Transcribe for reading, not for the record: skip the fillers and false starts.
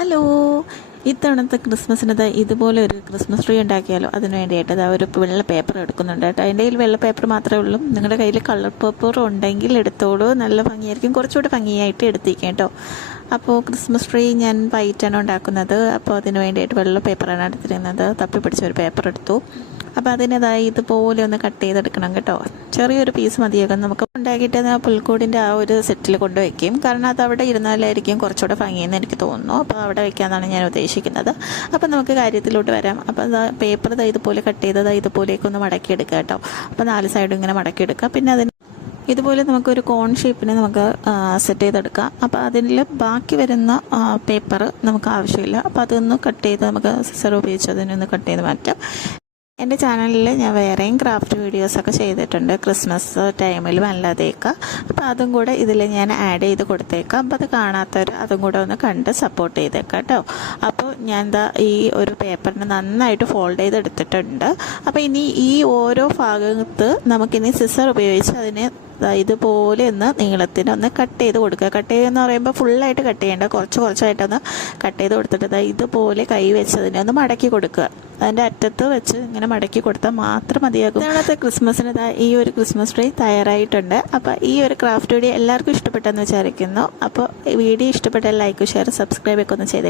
Hello, ഇത്തവണത്തെ ക്രിസ്മസിന് ഇതുപോലെ ഒരു ക്രിസ്മസ് ട്രീ ഉണ്ടാക്കിയാലോ. അതിന് വേണ്ടിയിട്ട് ഒരു വെള്ള പേപ്പർ എടുക്കുന്നുണ്ട് കേട്ടോ. എൻ്റെ കയ്യിൽ വെള്ള പേപ്പർ മാത്രമേ ഉള്ളൂ. നിങ്ങളുടെ കയ്യിൽ കളർ പേപ്പർ ഉണ്ടെങ്കിൽ എടുത്തോളൂ, നല്ല ഭംഗിയായിരിക്കും. കുറച്ചുകൂടി ഭംഗിയായിട്ട് എടുത്തിരിക്കാം കേട്ടോ. അപ്പോൾ ക്രിസ്മസ് ട്രീ ഞാൻ വൈറ്റാണ് ഉണ്ടാക്കുന്നത്. അപ്പോൾ അതിന് വേണ്ടിയിട്ട് വെള്ള പേപ്പറാണ് എടുത്തിരുന്നത്. തപ്പി പിടിച്ച ഒരു പേപ്പർ എടുത്തു. അപ്പോൾ അതിനതായി ഇതുപോലെ ഒന്ന് കട്ട് ചെയ്തെടുക്കണം കേട്ടോ. ചെറിയൊരു പീസ് മതിയാകും. നമുക്ക് ഉണ്ടാക്കിയിട്ട് ആ പുൽക്കൂടിൻ്റെ ആ ഒരു സെറ്റിൽ കൊണ്ടുവയ്ക്കും. കാരണം അത് അവിടെ ഇരുന്നാലായിരിക്കും കുറച്ചുകൂടെ ഭംഗിയെന്ന് എനിക്ക് തോന്നുന്നു. അപ്പോൾ അവിടെ വയ്ക്കാമെന്നാണ് ഞാൻ ഉദ്ദേശിക്കുന്നത്. അപ്പോൾ നമുക്ക് കാര്യത്തിലോട്ട് വരാം. അപ്പോൾ അത് പേപ്പർ ഇതുപോലെ കട്ട് ചെയ്തത് ഇതുപോലെയൊക്കെ മടക്കിയെടുക്കുക കേട്ടോ. അപ്പോൾ 4 സൈഡും ഇങ്ങനെ മടക്കിയെടുക്കുക. പിന്നെ അതിന് ഇതുപോലെ നമുക്കൊരു കോൺ ഷേപ്പിന് നമുക്ക് സെറ്റ് ചെയ്തെടുക്കാം. അപ്പോൾ അതിൽ ബാക്കി വരുന്ന പേപ്പർ നമുക്ക് ആവശ്യമില്ല. അപ്പോൾ അതൊന്ന് കട്ട് ചെയ്ത് നമുക്ക് സിസർ ഉപയോഗിച്ച് അതിനൊന്ന് കട്ട് ചെയ്ത് മാറ്റാം. എൻ്റെ ചാനലിൽ ഞാൻ വേറെയും ക്രാഫ്റ്റ് വീഡിയോസൊക്കെ ചെയ്തിട്ടുണ്ട്, ക്രിസ്മസ് ടൈമിലും അല്ലാതെയൊക്കെ. അപ്പോൾ അതും കൂടെ ഇതിൽ ഞാൻ ആഡ് ചെയ്ത് കൊടുത്തേക്കാം. അപ്പോൾ അത് കാണാത്തവർ അതും കൂടെ ഒന്ന് കണ്ട് സപ്പോർട്ട് ചെയ്തേക്കാം കേട്ടോ. അപ്പോൾ ഞാൻ ഈ ഒരു പേപ്പറിന് നന്നായിട്ട് ഫോൾഡ് ചെയ്തെടുത്തിട്ടുണ്ട്. അപ്പോൾ ഇനി ഈ ഓരോ ഭാഗത്ത് നമുക്കിനി സിസർ ഉപയോഗിച്ച് അതിനെ ഇതുപോലെ ഒന്ന് നീളത്തിനൊന്ന് കട്ട് ചെയ്ത് കൊടുക്കുക. കട്ട് ചെയ്യുമെന്ന് പറയുമ്പോൾ ഫുള്ളായിട്ട് കട്ട് ചെയ്യേണ്ട, കുറച്ചായിട്ടൊന്ന് കട്ട് ചെയ്ത് കൊടുത്തിട്ട് ഇതുപോലെ കൈ വെച്ചതിനെ ഒന്ന് മടക്കി കൊടുക്കുക. അതിൻ്റെ അറ്റത്ത് വെച്ച് ഇങ്ങനെ മടക്കി കൊടുത്താൽ മാത്രം മതിയാകും. ഇന്നത്തെ ക്രിസ്മസിന് ഈ ഒരു ക്രിസ്മസ് ട്രീ തയ്യാറായിട്ടുണ്ട്. അപ്പോൾ ഈ ഒരു ക്രാഫ്റ്റ് വീഡിയോ എല്ലാവർക്കും ഇഷ്ടപ്പെട്ടെന്ന് വിചാരിക്കുന്നു. അപ്പോൾ വീഡിയോ ഇഷ്ടപ്പെട്ടാൽ ലൈക്ക്, ഷെയർ, സബ്സ്ക്രൈബ് ഒക്കെ ഒന്ന് ചെയ്തേക്കാം.